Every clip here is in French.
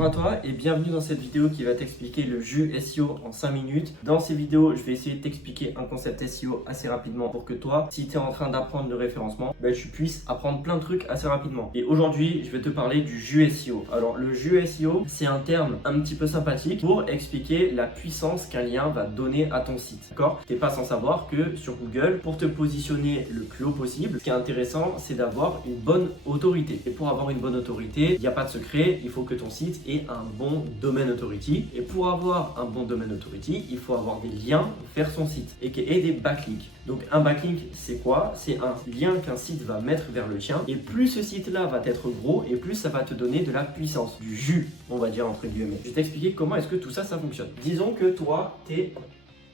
Bonjour à toi et bienvenue dans cette vidéo qui va t'expliquer le jus SEO en 5 minutes. Dans ces vidéos, je vais essayer de t'expliquer un concept SEO assez rapidement pour que toi, si tu es en train d'apprendre le référencement, tu puisses apprendre plein de trucs assez rapidement. Et aujourd'hui, je vais te parler du jus SEO. Alors le jus SEO, c'est un terme un petit peu sympathique pour expliquer la puissance qu'un lien va donner à ton site. D'accord ? Tu n'es pas sans savoir que sur Google, pour te positionner le plus haut possible, ce qui est intéressant, c'est d'avoir une bonne autorité. Et pour avoir une bonne autorité, il n'y a pas de secret, il faut que ton site ait un bon domaine authority. Et pour avoir un bon domaine authority, il faut avoir des liens vers son site et des backlinks. Donc un backlink, c'est quoi? C'est un lien qu'un site va mettre vers le tien. Et plus ce site-là va être gros, et plus ça va te donner de la puissance, du jus, on va dire entre guillemets. Je vais t'expliquer comment est-ce que tout ça fonctionne. Disons que toi, tu es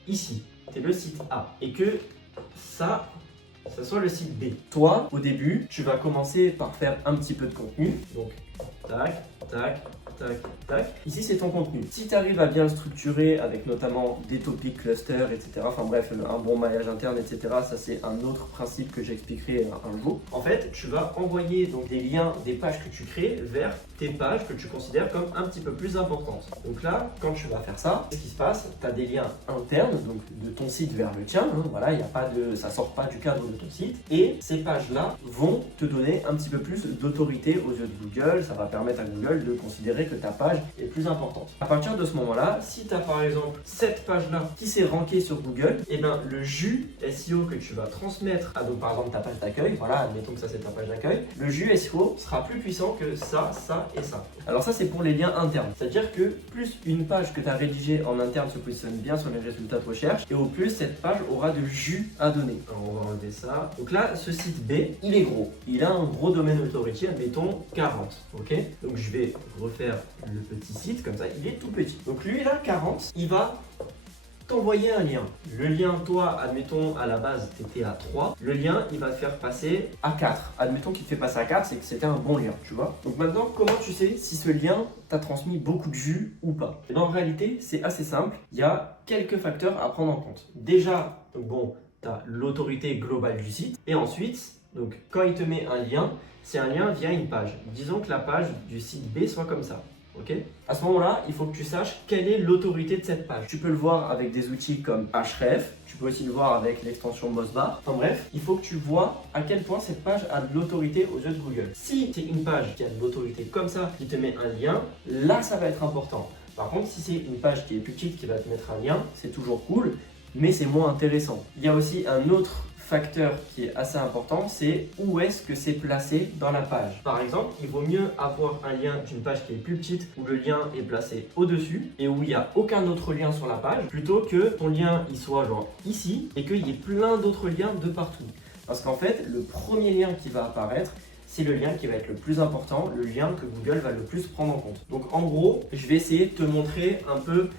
ici, tu es le site A, et que ça soit le site B. Toi, au début, tu vas commencer par faire un petit peu de contenu. Donc, tac, tac, tac, tac. Ici, c'est ton contenu. Si tu arrives à bien le structurer avec notamment des topics clusters, etc. Enfin bref, un bon maillage interne, etc. Ça, c'est un autre principe que j'expliquerai un jour. En fait, tu vas envoyer donc des liens, des pages que tu crées vers tes pages que tu considères comme un petit peu plus importantes. Donc là, quand tu vas faire ça, ce qui se passe, tu as des liens internes, donc de ton site vers le tien. Voilà, il n'y a pas de, ça sort pas du cadre de ton site. Et ces pages-là vont te donner un petit peu plus d'autorité aux yeux de Google. Ça va permettre à Google de considérer que ta page est plus importante. À partir de ce moment-là, si tu as par exemple cette page-là qui s'est rankée sur Google, et le jus SEO que tu vas transmettre à donc par exemple ta page d'accueil, voilà, admettons que ça c'est ta page d'accueil, le jus SEO sera plus puissant que ça et ça. Alors ça c'est pour les liens internes, c'est-à-dire que plus une page que tu as rédigée en interne se positionne bien sur les résultats de recherche, et au plus cette page aura de jus à donner. Alors on va enlever ça. Donc là, ce site B, il est gros. Il a un gros domaine authority, admettons 40. Ok, donc je vais refaire le petit site comme ça, il est tout petit. Donc lui là, 40, il va t'envoyer un lien. Le lien, toi, admettons à la base tu étais à 3, le lien il va te faire passer à 4. Admettons qu'il te fait passer à 4, c'est que c'était un bon lien, tu vois. Donc maintenant, comment tu sais si ce lien t'a transmis beaucoup de jus ou pas? Et en réalité, c'est assez simple, il y a quelques facteurs à prendre en compte. Déjà, donc bon, tu as l'autorité globale du site, et ensuite, donc quand il te met un lien, c'est un lien via une page. Disons que la page du site B soit comme ça. Okay. À ce moment-là, il faut que tu saches quelle est l'autorité de cette page. Tu peux le voir avec des outils comme Ahref, tu peux aussi le voir avec l'extension Mossbar. Enfin bref, il faut que tu vois à quel point cette page a de l'autorité aux yeux de Google. Si c'est une page qui a de l'autorité comme ça, qui te met un lien, là ça va être important. Par contre, si c'est une page qui est plus petite qui va te mettre un lien, c'est toujours cool, mais c'est moins intéressant. Il y a aussi un autre facteur qui est assez important, c'est où est-ce que c'est placé dans la page. Par exemple, il vaut mieux avoir un lien d'une page qui est plus petite où le lien est placé au-dessus et où il n'y a aucun autre lien sur la page, plutôt que ton lien il soit genre ici et qu'il y ait plein d'autres liens de partout. Parce qu'en fait, le premier lien qui va apparaître, c'est le lien qui va être le plus important, le lien que Google va le plus prendre en compte. Donc en gros, je vais essayer de te montrer un peu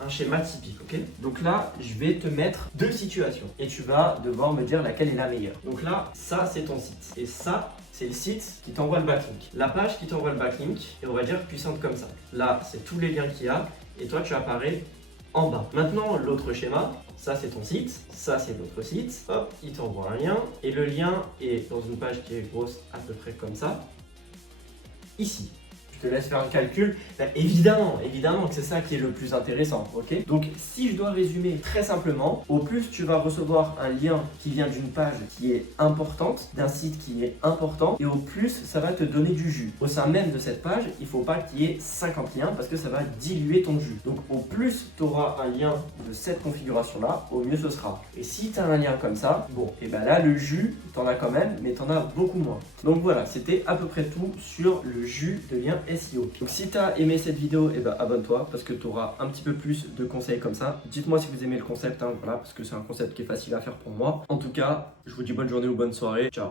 un schéma typique, ok? Donc là, je vais te mettre deux situations et tu vas devoir me dire laquelle est la meilleure. Donc là, ça c'est ton site et ça c'est le site qui t'envoie le backlink. La page qui t'envoie le backlink est, on va dire, puissante comme ça. Là, c'est tous les liens qu'il y a et toi tu apparais en bas. Maintenant, l'autre schéma, ça c'est ton site, ça c'est l'autre site. Hop, il t'envoie un lien et le lien est dans une page qui est grosse à peu près comme ça, ici. Je te laisse faire le calcul. Évidemment que c'est ça qui est le plus intéressant, ok? Donc si je dois résumer très simplement, au plus tu vas recevoir un lien qui vient d'une page qui est importante, d'un site qui est important, et au plus ça va te donner du jus. Au sein même de cette page, il ne faut pas qu'il y ait 50 liens parce que ça va diluer ton jus. Donc au plus tu auras un lien de cette configuration-là, au mieux ce sera. Et si tu as un lien comme ça, bon, et là le jus, tu en as quand même, mais tu en as beaucoup moins. Donc voilà, c'était à peu près tout sur le jus de lien SEO. Donc si tu as aimé cette vidéo, abonne-toi parce que tu auras un petit peu plus de conseils comme ça. Dites-moi si vous aimez le concept, voilà, parce que c'est un concept qui est facile à faire pour moi. En tout cas, je vous dis bonne journée ou bonne soirée. Ciao.